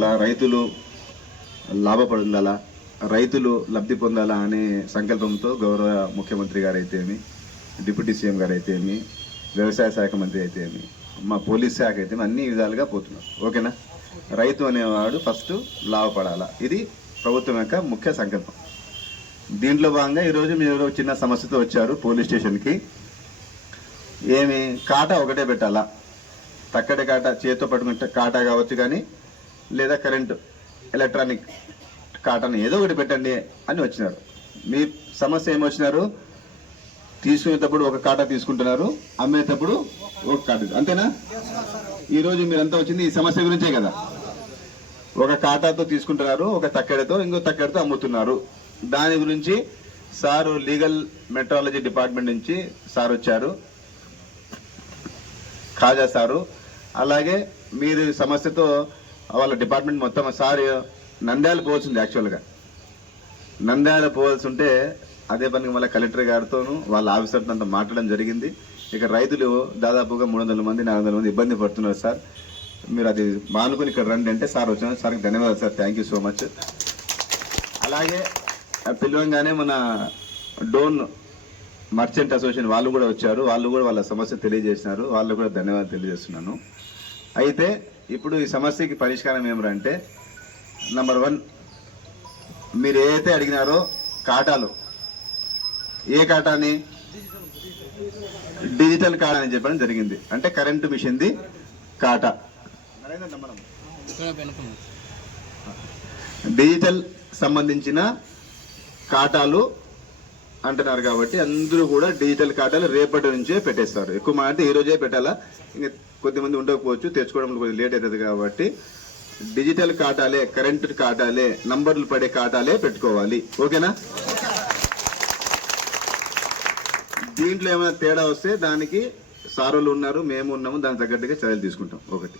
పొందాలా? రైతులు లాభపడాలా రైతులు లబ్ధి పొందాలా అనే సంకల్పంతో గౌరవ ముఖ్యమంత్రి గారు అయితేమి డిప్యూటీ సీఎం గారు అయితేమి వ్యవసాయ శాఖ మంత్రి అయితేమి మా పోలీస్ శాఖ అయితే అన్ని విధాలుగా పోతున్నారు ఓకేనా? రైతు అనేవాడు ఫస్ట్ లాభపడాలా? ఇది ప్రభుత్వం యొక్క ముఖ్య సంకల్పం. దీంట్లో భాగంగా ఈరోజు మీరు చిన్న సమస్యతో వచ్చారు పోలీస్ స్టేషన్కి. ఏమి కాటా ఒకటే పెట్టాలా? తక్కడి కాటా చేతితో పట్టుకుంటే కాటా కావచ్చు కానీ లేదా కరెంటు ఎలక్ట్రానిక్ కాటన్ ఏదో ఒకటి పెట్టండి అని వచ్చినారు. మీ సమస్య ఏమొచ్చినారు? తీసుకునేటప్పుడు ఒక కాటా తీసుకుంటున్నారు అమ్మేటప్పుడు ఒక కాట. అంతేనా? ఈరోజు మీరంతా వచ్చింది ఈ సమస్య గురించే కదా. ఒక కాటాతో తీసుకుంటున్నారు ఒక తక్కడితో ఇంకో తక్కడితో అమ్ముతున్నారు. దాని గురించి సారు లీగల్ మెట్రాలజీ డిపార్ట్మెంట్ నుంచి సార్ వచ్చారు. ఖాజా సారు. అలాగే మీరు సమస్యతో వాళ్ళ డిపార్ట్మెంట్ మొత్తం సార్ నంద్యాల పోవాల్సింది యాక్చువల్గా నంద్యాల పోవాల్సి ఉంటే అదే పనికి మళ్ళీ కలెక్టర్ గారితోనూ వాళ్ళ ఆఫీసర్తో అంతా మాట్లాడడం జరిగింది. ఇక రైతులు దాదాపుగా మూడు వందల మంది నాలుగు వందల మంది ఇబ్బంది పడుతున్నారు సార్. మీరు అది మానుకుని ఇక్కడ రండి అంటే సార్ వచ్చిన సార్కి ధన్యవాదాలు sir. Thank you so much అలాగే పిలవంగానే మన డోన్ మర్చెంట్ అసోసియేషన్ వాళ్ళు కూడా వచ్చారు. వాళ్ళు కూడా వాళ్ళ సమస్య తెలియజేసినారు. వాళ్ళు కూడా ధన్యవాదాలు తెలియజేస్తున్నాను. అయితే ఇప్పుడు ఈ సమస్యకి పరిష్కారం ఏమిటంటే నంబర్ వన్ మీరు ఏదైతే అడిగినారో కాటాలు ఏ కాటాని డిజిటల్ కాటా అని చెప్పడం జరిగింది. అంటే కరెంటు మిషన్ది కాటా డిజిటల్ సంబంధించిన కాటాలు అంటున్నారు కాబట్టి అందరూ కూడా డిజిటల్ కాటాలు రేపటి నుంచే పెట్టేస్తారు. ఎక్కువ మాట ఈ రోజే పెట్టాలా? ఇంకా కొద్దిమంది ఉండకపోవచ్చు తెచ్చుకోవడం కొద్దిగా లేట్ అవుతుంది కాబట్టి డిజిటల్ కాటాలే కరెంట్ కాటాలే నంబర్లు పడే కాటాలే పెట్టుకోవాలి. ఓకేనా? దీంట్లో ఏమైనా తేడా వస్తే దానికి సారోలు ఉన్నారు మేము ఉన్నాము దానికి తగ్గట్టుగా చర్యలు తీసుకుంటాం. ఒకటి.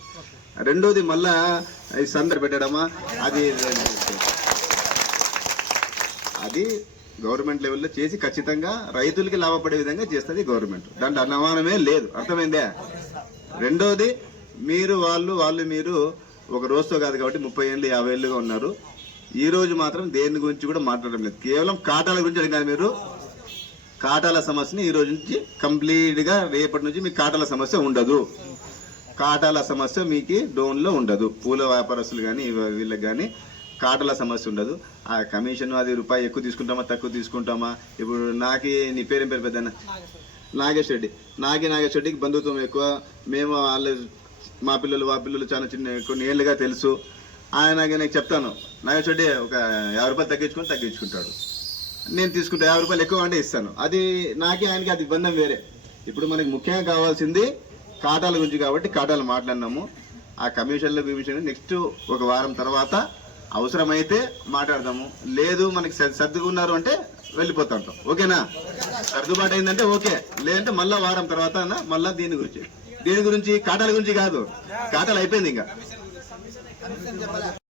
రెండోది మళ్ళా ఈ సందర్ పెట్టడమా? అది అది గవర్నమెంట్ లెవెల్లో చేసి ఖచ్చితంగా రైతులకి లాభపడే విధంగా చేస్తుంది గవర్నమెంట్. దాంట్లో అనుమానమే లేదు. అర్థమైందే? రెండోది మీరు వాళ్ళు వాళ్ళు మీరు ఒక రోజుతో కాదు కాబట్టి ముప్పై ఏళ్ళు యాభై ఏళ్ళుగా ఉన్నారు. ఈ రోజు మాత్రం దేని గురించి కూడా మాట్లాడడం లేదు. కేవలం కాటాల గురించి అడిగారు మీరు? కాటాల సమస్యని ఈ రోజు నుంచి కంప్లీట్గా రేపటి నుంచి మీకు కాటాల సమస్య ఉండదు. కాటాల సమస్య మీకు డోన్లో ఉండదు. పూల వ్యాపారస్తులు కానీ వీళ్ళకి కానీ కాటల సమస్య ఉండదు. ఆ కమిషన్ అది రూపాయి ఎక్కువ తీసుకుంటామా తక్కువ తీసుకుంటామా? ఇప్పుడు నాకి నీ పేరేం పేరు పెద్ద నాగేష్ రెడ్డి. నాగి నాగేష్ రెడ్డికి బంధుత్వం ఎక్కువ. మేము వాళ్ళ మా పిల్లలు మా పిల్లలు చాలా చిన్న కొన్ని ఏళ్ళుగా తెలుసు. ఆయనకి నేను చెప్తాను. నాగేష్ రెడ్డి ఒక యాభై రూపాయలు తగ్గించుకొని తగ్గించుకుంటాడు. నేను తీసుకుంటా యాభై రూపాయలు ఎక్కువ అంటే ఇస్తాను. అది నాకే ఆయనకి అది ఇబ్బంది వేరే. ఇప్పుడు మనకి ముఖ్యంగా కావాల్సింది కాటాల గురించి కాబట్టి కాటాలు మాట్లాడినాము. ఆ కమిషన్లో కమిషన్ నెక్స్ట్ ఒక వారం తర్వాత అవసరమైతే మాట్లాడదాము. లేదు మనకి సర్- సర్దుకున్నారు అంటే వెళ్ళిపోతా ఉంటాం ఓకేనా? సర్దుబాటు అయిందంటే ఓకే. లేదంటే మళ్ళా వారం తర్వాత మళ్ళా దీని గురించి. దీని గురించి కాటాల గురించి కాదు. కాటాలు అయిపోయింది ఇంకా.